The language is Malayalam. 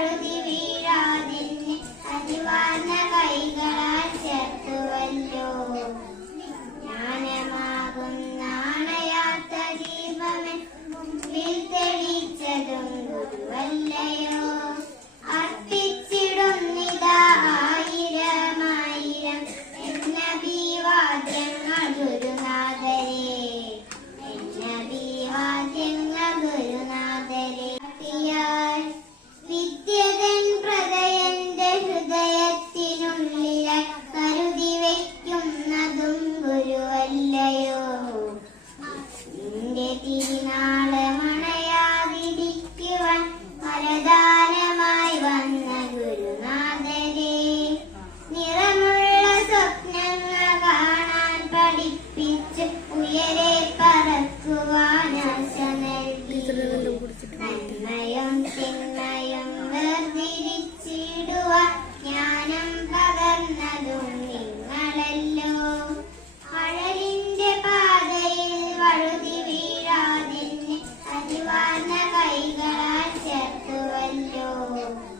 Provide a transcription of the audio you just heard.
പഴുതി വീഴാതിന് അരിവാർന്ന കൈകളാൽ ചേർത്തുവല്ലോ. ജ്ഞാനമാകും നാണയാത്ത ദീപമേ മുമ്പിൽ തെളിച്ചതും എന്ന ഭീവാദ്യങ്ങൾ Jadi, nah. Amen.